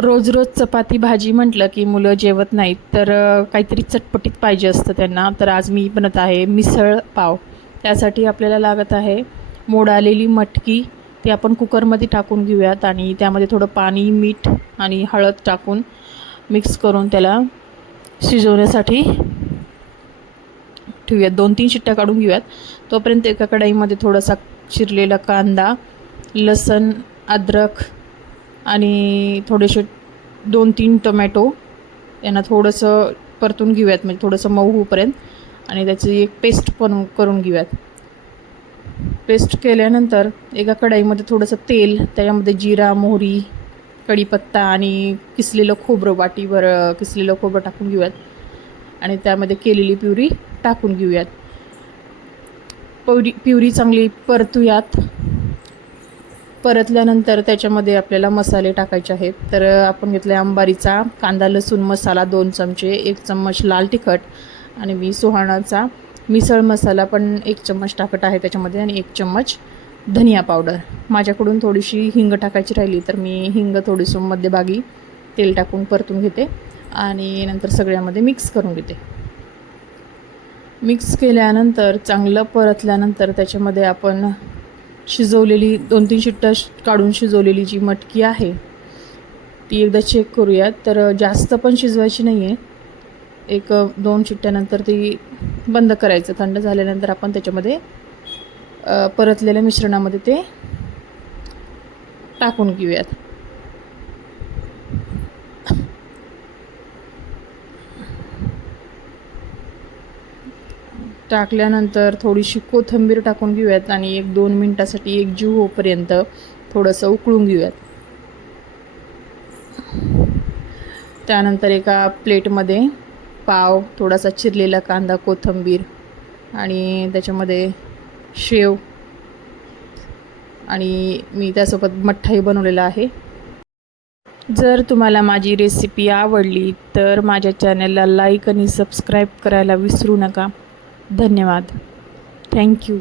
रोज रोज चपाती भाजी म्हटलं की मुलं जेवत नाहीत, तर काहीतरी चटपटीत पाहिजे असतं त्यांना. तर आज मी बनत आहे मिसळ पाव. त्यासाठी आपल्याला लागत आहे मोड आलेली मटकी. ती आपण कुकरमध्ये टाकून घेऊयात आणि त्यामध्ये थोडं पाणी, मीठ आणि हळद टाकून मिक्स करून त्याला शिजवण्यासाठी ठेवूयात. 2-3 शिट्ट्या काढून घेऊयात. तोपर्यंत एका कढईमध्ये थोडासा चिरलेला कांदा, लसूण, अद्रक आणि थोडेसे 2-3 टोमॅटो यांना थोडंसं परतून घेऊयात, म्हणजे थोडंसं मऊ होईपर्यंत. आणि त्याची एक पेस्ट पण करून घेऊयात. पेस्ट केल्यानंतर एका कढईमध्ये थोडंसं तेल, त्याच्यामध्ये जिरा, मोहरी, कढीपत्ता आणि किसलेलं खोबरं, वाटीभर किसलेलं खोबरं टाकून घेऊयात आणि त्यामध्ये केलेली प्युरी टाकून घेऊयात. प्युरी चांगली परतूयात. परतल्यानंतर त्याच्यामध्ये आपल्याला मसाले टाकायचे आहेत. तर आपण घेतला आहे अंबारीचा कांदा लसूण मसाला 2 चमचे, 1 चम्मच लाल तिखट आणि मी सुहाणाचा मिसळ मसाला पण 1 चम्मच टाकत आहे त्याच्यामध्ये आणि 1 चम्मच धनिया पावडर. माझ्याकडून थोडीशी हिंग टाकायची राहिली तर मी हिंग थोडीसं मध्यभागी तेल टाकून परतून घेते आणि नंतर सगळ्यामध्ये मिक्स करून घेते. मिक्स केल्यानंतर चांगलं परतल्यानंतर त्याच्यामध्ये आपण शिजवलेली 2-3 शिट्ट्या काढून शिजवलेली जी मटकी आहे ती एकदा चेक करूयात. तर जास्त पण शिजवायची नाही आहे. 1-2 शिट्ट्यानंतर ती बंद करायचं. थंड झाल्यानंतर आपण त्याच्यामध्ये परतलेल्या मिश्रणामध्ये ते टाकून घेऊयात. टाकल्यानंतर थोडीशी कोथिंबीर टाकून घेऊयात आणि 1-2 मिनटासाठी एकजीव होईपर्यंत थोडंसं उकळून घेऊयात. त्यानंतर एका प्लेटमध्ये पाव, थोडासा चिरलेला कांदा, कोथिंबीर आणि त्याच्यामध्ये शेव आणि मी त्यासोबत मठ्ठाही बनवलेला आहे. जर तुम्हाला माझी रेसिपी आवडली तर माझ्या चॅनलला लाईक आणि सबस्क्राईब करायला विसरू नका. धन्यवाद. थँक्यू.